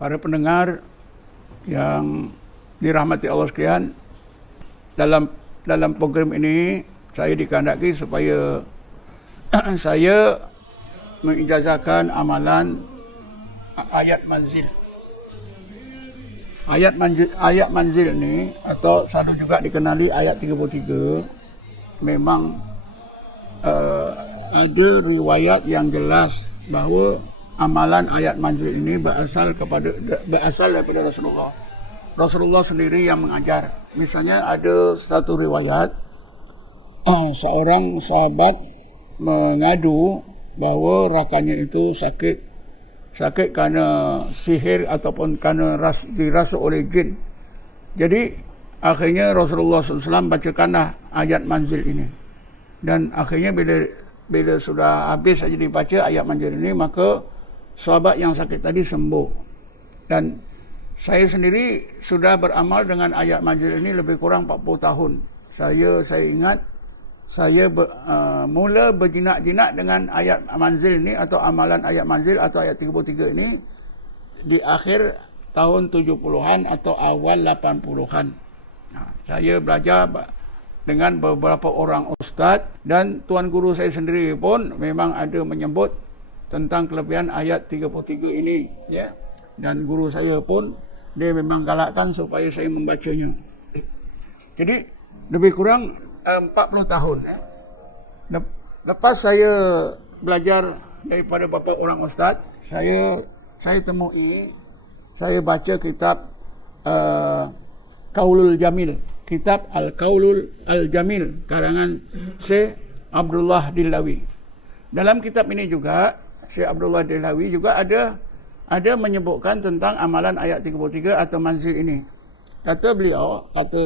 para pendengar yang dirahmati Allah sekalian, dalam program ini saya dikehendaki supaya saya mengijazahkan amalan ayat manzil. Ayat manzil ni atau selalu juga dikenali ayat 33 memang ada riwayat yang jelas bahawa amalan ayat manzil ini berasal daripada Rasulullah. Rasulullah sendiri yang mengajar. Misalnya ada satu riwayat seorang sahabat mengadu bahawa rakannya itu sakit kerana sihir ataupun kerana dirasuk oleh jin. Jadi akhirnya Rasulullah SAW bacakanlah ayat manzil ini. Dan akhirnya bila sudah habis saja dibaca ayat manzil ini, maka sahabat yang sakit tadi sembuh. Dan saya sendiri sudah beramal dengan ayat manzil ini lebih kurang 40 tahun. Saya ingat saya mula berjinak-jinak dengan ayat manzil ini atau amalan ayat manzil atau ayat 33 ini di akhir tahun 70-an atau awal 80-an. Saya belajar dengan beberapa orang ustaz dan tuan guru saya sendiri pun memang ada menyebut tentang kelebihan ayat 33 ini, ya. Dan guru saya pun dia memang galakkan supaya saya membacanya. Jadi lebih kurang 40 tahun. Lepas saya belajar daripada beberapa orang ustaz, saya temui, saya baca kitab Qaulul Jamil, kitab Al-Qaulul Al-Jamil karangan Syekh Abdullah Dillawi. Dalam kitab ini juga Syekh Abdullah Dillawi juga ada menyebutkan tentang amalan ayat 33 atau manzil ini. Kata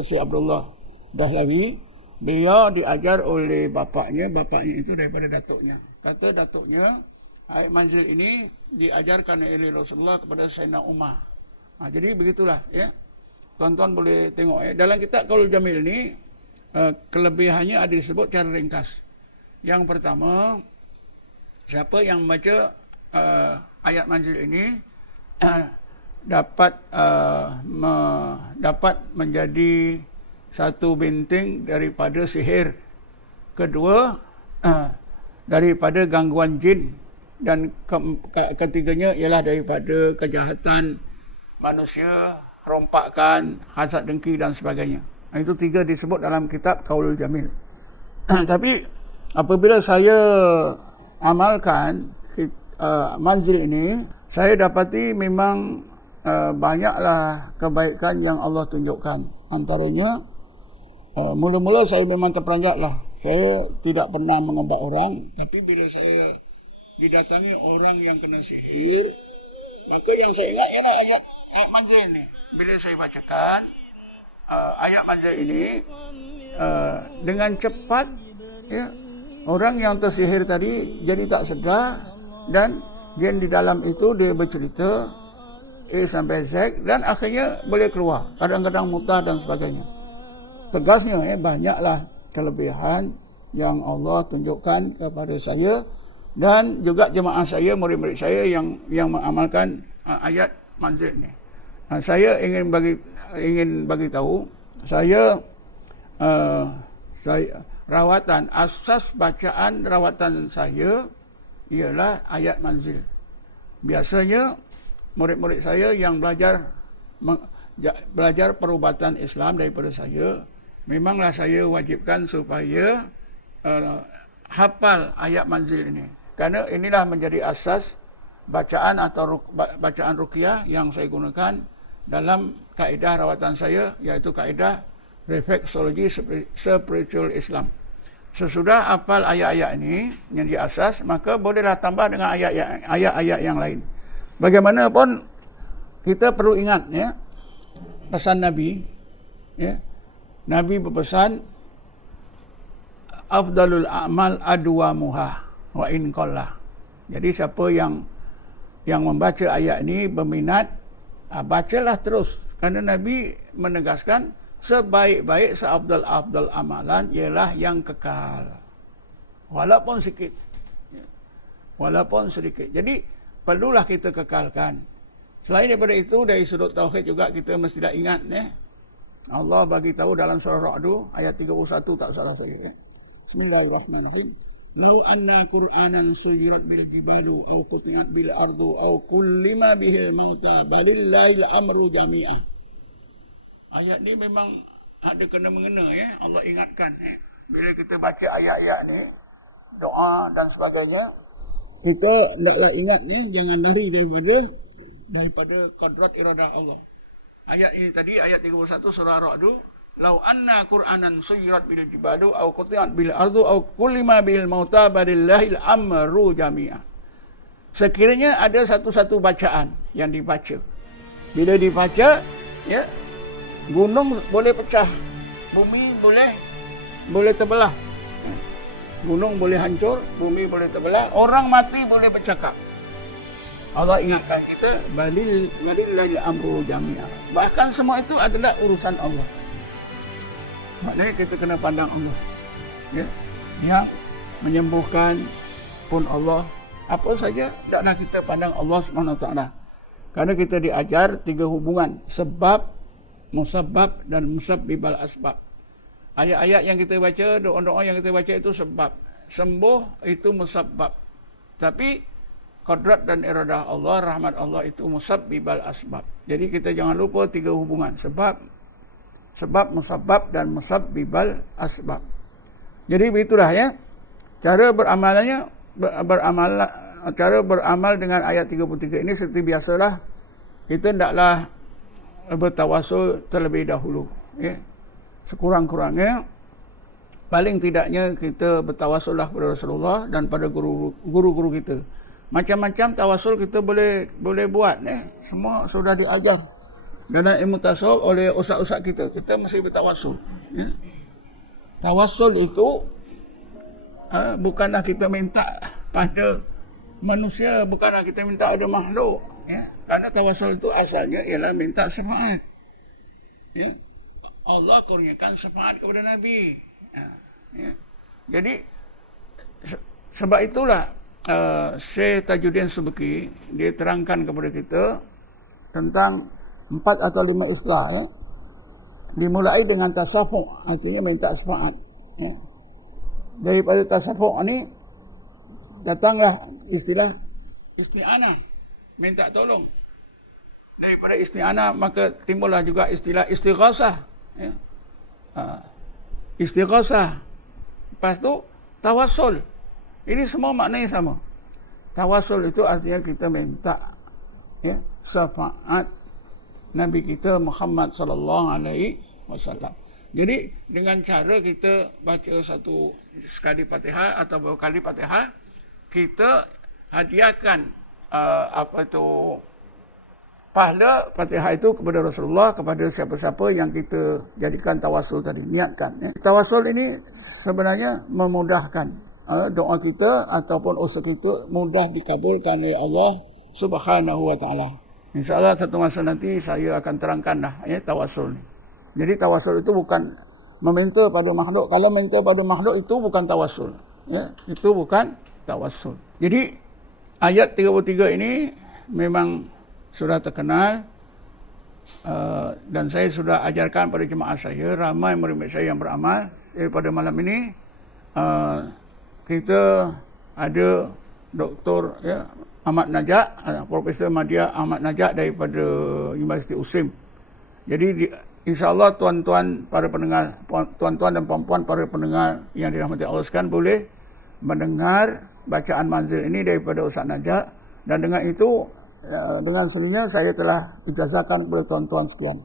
Syekh Abdullah Dillawi, beliau diajar oleh bapaknya itu daripada datuknya. Kata datuknya, ayat manzil ini diajarkan oleh Rasulullah kepada Sayyidina Umar. Jadi begitulah, ya. Tuan-tuan boleh tengok, ya. Dalam kitab Qaulul Jamil ini kelebihannya ada disebut cara ringkas. Yang pertama, siapa yang membaca ayat manzil ini dapat menjadi satu benteng daripada sihir. Kedua, daripada gangguan jin. Dan ketiganya ialah daripada kejahatan manusia, rompakan, hasad dengki dan sebagainya. Itu 3 disebut dalam kitab Qaulul Jamil. Tapi apabila saya amalkan manzil ini, saya dapati memang banyaklah kebaikan yang Allah tunjukkan. Antaranya, mula-mula saya memang terperanjat lah. Saya tidak pernah mengebak orang. Tapi bila saya didatangi orang yang kena sihir, maka yang saya ingat ialah ayat manzil ini. Bila saya bacakan ayat manzil ini, dengan cepat, ya, orang yang tersihir tadi jadi tak sedar. Dan jin di dalam itu dia bercerita A sampai Z dan akhirnya boleh keluar. Kadang-kadang mutah dan sebagainya. Tegasnya, banyaklah kelebihan yang Allah tunjukkan kepada saya dan juga jemaah saya, murid-murid saya yang mengamalkan ayat manzil ini. Saya ingin bagi tahu, saya rawatan asas bacaan rawatan saya ialah ayat manzil. Biasanya murid-murid saya yang belajar perubatan Islam daripada saya, memanglah saya wajibkan supaya hafal ayat manzil ini. Kerana inilah menjadi asas bacaan atau bacaan ruqyah yang saya gunakan dalam kaedah rawatan saya, iaitu kaedah refleksologi spiritual Islam. Sesudah hafal ayat-ayat ini yang di asas, maka bolehlah tambah dengan ayat-ayat yang lain. Bagaimanapun kita perlu ingat, ya, pesan Nabi, ya. Nabi berpesan afdalul a'mal adwamuha wa in qalla. Jadi siapa yang membaca ayat ini berminat, bacalah terus. Kerana Nabi menegaskan sebaik-baik seafdal-afdal amalan ialah yang kekal. Walaupun sedikit. Walaupun sedikit. Jadi perlulah kita kekalkan. Selain daripada itu, dari sudut tauhid juga kita mestilah ingat ya. Allah bagi tahu dalam surah Ra'd ayat 31 tak salah saya ya. Bismillahirrahmanirrahim. Lau anna Qur'anan suyirat bil jibalu aw qutiat bil ardu aw kullima bihil mauta balillahil amru jami'ah. Ayat ni memang ada kena mengena ya. Allah ingatkan ya. Bila kita baca ayat-ayat ni, doa dan sebagainya, kita hendaklah ingat ni, jangan lari daripada qadrat iradah Allah. Ayat ini tadi, ayat 31 surah Ra'd, lau anna Qur'anan suyirat bil jibalu aw qutiat bil ardu aw kullima bil mauta balillahil amru jami'ah. Sekiranya ada satu-satu bacaan yang dibaca, bila dibaca ya, gunung boleh pecah, bumi boleh terbelah, gunung boleh hancur, bumi boleh terbelah, orang mati boleh bercakap. Allah ingatkan kita, balillahil amru jami'ah. Bahkan semua itu adalah urusan Allah. Maknanya kita kena pandang Allah. Ya, yang menyembuhkan pun Allah. Apa saja taklah kita pandang Allah SWT. Karena kita diajar 3 hubungan, sebab, musabbab dan musabbibal asbab. Ayat-ayat yang kita baca, doa-doa yang kita baca itu sebab. Sembuh itu musabbab. Tapi qadrat dan iradah Allah, rahmat Allah itu musabbibal asbab. Jadi kita jangan lupa 3 hubungan. Sebab, musabbab dan musabbibal asbab. Jadi begitulah ya. Cara beramal dengan ayat 33 ini seperti biasalah. Kita hendaklah bertawasul terlebih dahulu. Ya. Sekurang-kurangnya, paling tidaknya kita bertawasullah kepada Rasulullah dan pada guru-guru kita. Macam-macam tawasul kita boleh buat. Semua sudah diajar dalam ilmu tasawuf oleh ustaz-ustaz kita. Kita mesti bertawasul. Ya. Tawasul itu bukanlah kita minta pada manusia, bukanlah kita minta ada makhluk. Ya. Karena tawasul itu asalnya ialah minta syafaat. Ya. Allah kurniakan syafaat kepada Nabi. Ya. Jadi sebab itulah Syekh Tajuddin Subki dia terangkan kepada kita tentang 4 atau 5 istilah ya. Dimulai dengan tasafu', artinya minta syafaat. Ya. Daripada tasafu' ni datanglah istilah isti'anah, minta tolong. Daripada isti'anah maka timbullah juga istilah istighasah. Ya. Istighasah. Lepas tu tawasul. Ini semua maknanya sama. Tawasul itu artinya kita minta ya, syafaat Nabi kita Muhammad sallallahu alaihi wasallam. Jadi dengan cara kita baca sekali Fatihah atau beberapa kali Fatihah, kita hadiahkan pahala Fatihah itu kepada Rasulullah, kepada siapa-siapa yang kita jadikan tawasul tadi, niatkan. Ya. Tawasul ini sebenarnya memudahkan doa kita ataupun usaha kita mudah dikabulkan oleh Allah Subhanahu wa taala. InsyaAllah satu masa nanti saya akan terangkanlah ya, tawasul ni. Jadi tawasul itu bukan meminta pada makhluk. Kalau minta pada makhluk itu bukan tawasul. Ya, itu bukan tawasul. Jadi ayat 33 ini memang sudah terkenal dan saya sudah ajarkan pada jemaah saya, ramai murid saya yang beramal. Pada malam ini kita ada Dr. ya, Ahmad Najak, Profesor Madya Ahmad Najak daripada Universiti USIM. Jadi insya-Allah tuan-tuan para pendengar, tuan-tuan dan puan-puan para pendengar yang dirahmati Allah sekalian boleh mendengar bacaan manzil ini daripada Ustaz Najak, dan dengan itu dengan sendirinya saya telah ijazahkan kepada tuan-tuan sekian.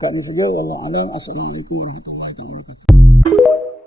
Sekian saja, wallahu a'lam. Assalamualaikum warahmatullahi wabarakatuh.